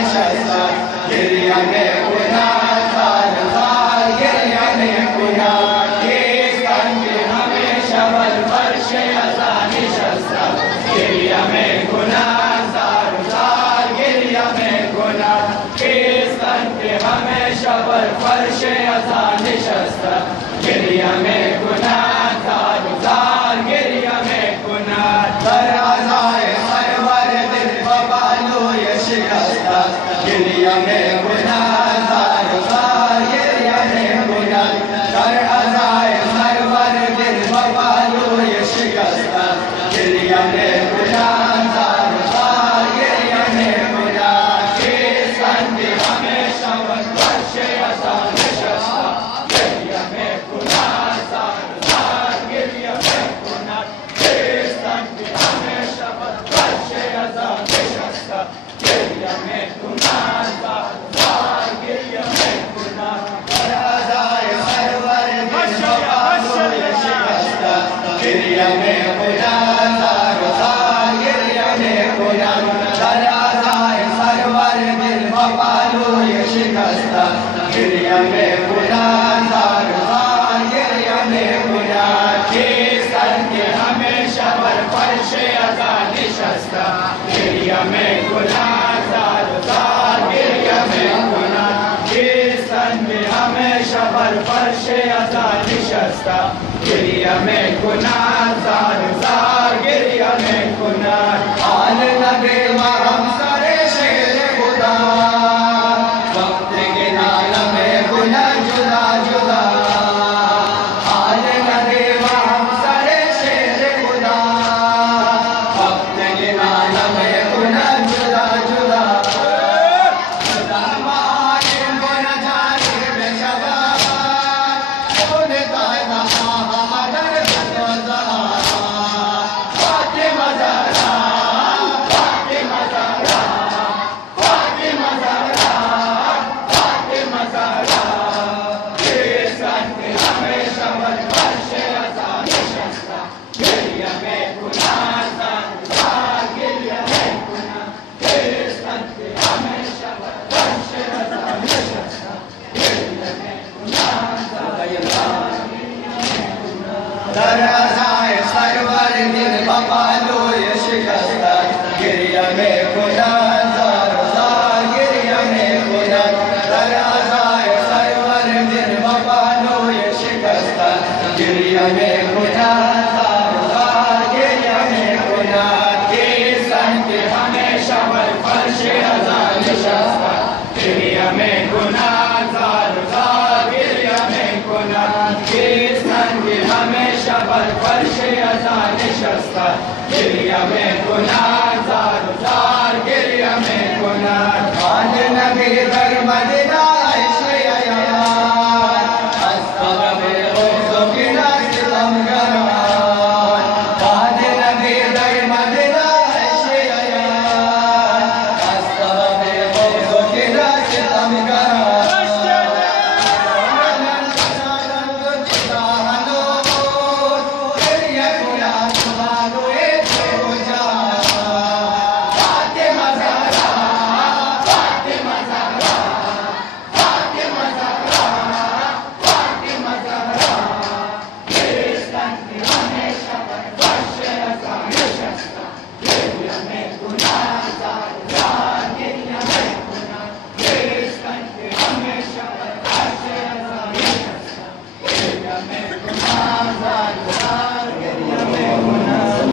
निशस्ता गिरिया में गुनाह jar jar गिरिया में गुनाह हमेशा बल फर्श अज़ा निशस्ता गिरिया में गुनाह जार जार गिरिया में गुनाह हमेशा बल फर्श अज़ा निशस्ता गिरिया में गुनाह जार जार गिरिया में गुनाह दर अज़ाए सरवर दिल बबालो ये शिकस्ता गिरिया में गुनाह जार जार गिरिया में गुनाह दर अज़ाए सरवर दिल बबालो ये शिकस्ता गिरिया में गुनाह जार जार गिरिया में गुनाह हमेशा बल फर्श अज़ा निशस्ता गिरिया में गुनाह जार जार गिरिया में गुनाह हमेशा बल फर्श अज़ा निशस्ता गिरिया में गुनाह जार जार गिरिया में गुनाह दर अज़ाए सरवर दिल बबालो ये शिकस्ता गिरिया में गुनाह जार जार गिरिया में गुनाह दर अज़ाए सरवर दिल बबालो ये शिकस्ता गिरिया में गुनाह जार जार गिरिया में गुनाह हमेशा बल फर्श अज़ा निशस्ता गिरिया में गुनाह जार जार गिरिया में गुनाह हमेशा बल फर्श अज़ा निशस्ता गिरिया में गुनाह जार जार गिरिया में गुनाह आल नबी मरहम सरे शेर खुदा वक्त के नाल में गुनाह जुदा जुदा आल नबी मरहम सरे शेर खुदा वक्त के नाल में गुनाह जुदा जुदा खुदा मालिक गुनाह जाने बेशबा खुद ताइबा हमदर बज़ा फातिमा ज़हरा फातिमा ज़हरा फातिमा ज़हरा फातिमा ज़हरा हमेशा बल फर्श अज़ा निशस्ता गिरिया में गुनाह जार जार गिरिया में गुनाह हमेशा बल फर्श अज़ा निशस्ता गिरिया में गुनाह जार जार दर अज़ाए सरवर दिल बबालो ये शिकस्ता गिरिया में गुनाह जार जार गिरिया में गुनाह दर अज़ाए सरवर दिल बबालो ये शिकस्ता गिरिया में गुनाह जार जार गिरिया में गुनाह हमेशा बल फर्श अज़ा निशस्ता गिरिया में गुनाह जार जार गिरिया में गुनाह हमेशा बल फर्श अज़ा निशस्ता गिरिया में गुनाह